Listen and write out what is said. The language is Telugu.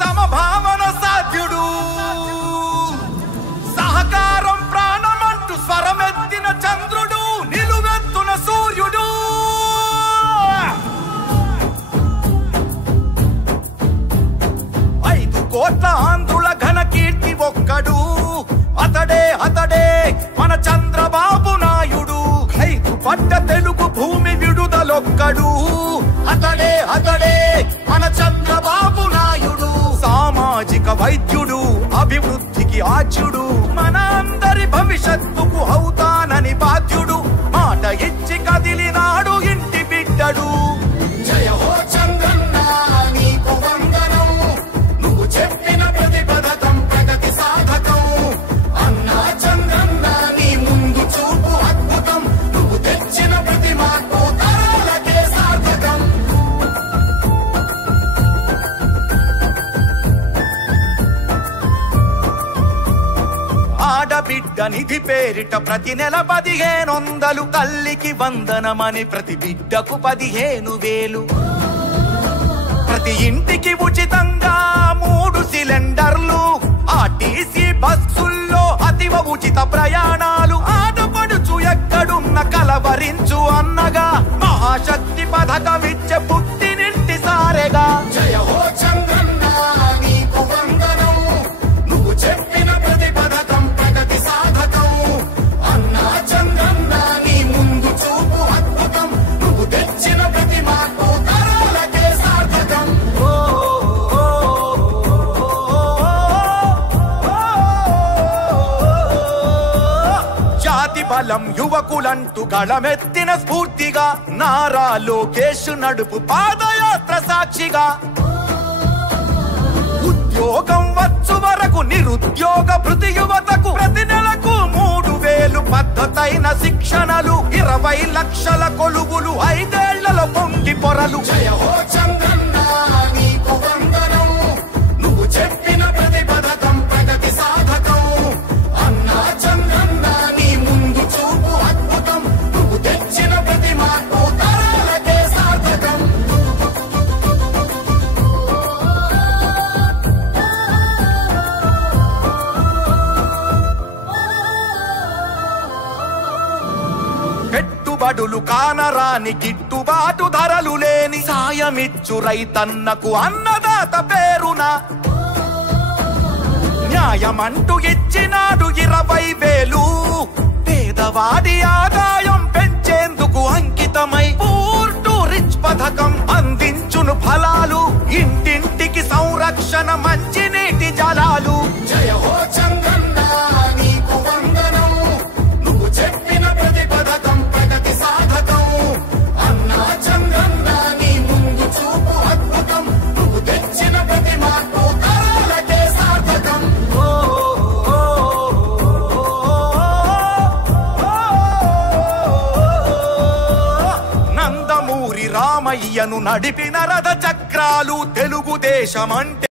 సమభావన సాధ్యుడు సహకారం ప్రాణమంటూ స్వరమెత్తిన చంద్రుడు నిలువెత్తున సూర్యుడు 5 కోట్ల ఆంధ్రుల ఘన కీర్తి ఒక్కడు అతడే మన చంద్రబాబు నాయుడు 5 పట్ట తెలుగు భూమి విడుదలొక్కడు అతడే మన చంద్రబాబు నాయుడు సామాజిక వైద్యుడు అభివృద్ధికి ఆచ్యుడు మన అందరి భవిష్యత్తుకు అవుతానని బాధ్యుడు మాట ఇచ్చి కదిలినాడు ఇంటి బిడ్డడు జయ హో చంద్రన్న నీకు వందనం నువ్వు చెప్పిన ప్రతి పథకం ప్రగతి సాధకం అన్నా చంద్రన్న నీ ముందు చూపు అద్భుతం నువ్వు తెచ్చిన ప్రతి మార్పు తరాలకే సార్థకం ఆడబిడ్డ నిధి పేరిట ప్రతి నెల 1500 తల్లికి వందనమని ప్రతి బిడ్డకు 15,000 ప్రతి ఇంటికి ఉచితంగా 3 సిలిండర్లు ఆర్టీసీ బస్సుల్లో అతివ ఉచిత ప్రయాణాలు ఆడపడుచు ఎక్కడున్న కలవరించు అన్నగా మహాశక్తి పథకమిచ్చే పుట్టినింటి సారెగా జయ హో చంద్రన్న నీకు వందనం నువ్వు చెప్పిన ప్రతి పథకం ప్రగతి సాధకం అన్నా చంద్రన్న నీ ముందు చూపు అద్భుతం నువ్వు తెచ్చిన ప్రతి మార్పు తరాలకే సార్థకం జాతి బలం యువకులంటూ గళమెత్తిన స్ఫూర్తిగా నారా లోకేష్ నడుపు పాదయాత్ర సాక్షిగా ఉద్యోగం వచ్చు వరకు నిరుద్యోగ భృతి యువతకు ప్రతి నెలకు 3,000 పద్ధతైన శిక్షణలు 20 లక్షల కొలువులు 5 ఏళ్లలో పొంగి పొరలు జయ హో చంద్రన్న నీకు వందనం నువ్వు చెప్పిన ప్రతి పథకం ప్రగతి సాధకం అన్నా చంద్రన్న నీ ముందు చూపు అద్భుతం నువ్వు తెచ్చిన ప్రతి మార్పు తరాలకే సార్థకం పెట్టుబడులు కానరాని గిట్టుబాటు ధరలు లేని సాయమిచ్చు రైతన్నకు అన్నదాత పేరున న్యాయమంటూ ఇచ్చినాడు 20,000 పేదవాడి ఆదాయం పెంచేందుకు అంకితమై పూర్ టు రిచ్ పథకం అందించును ఫలాలు ఇంటింటికి సంరక్షణ మంచినీటి జలాలు జయ హో చంద్రన్న నీకు వందనం నువ్వు చెప్పిన ప్రతి పథకం ప్రగతి సాధకం అన్నా చంద్రన్న నీ ముందు చూపు అద్భుతం నువ్వు తెచ్చిన ప్రతి మార్పు తరాలకే సార్థకం నందమూరి రామయ్యను నడిపిన రథ చక్రాలు తెలుగుదేశమంటే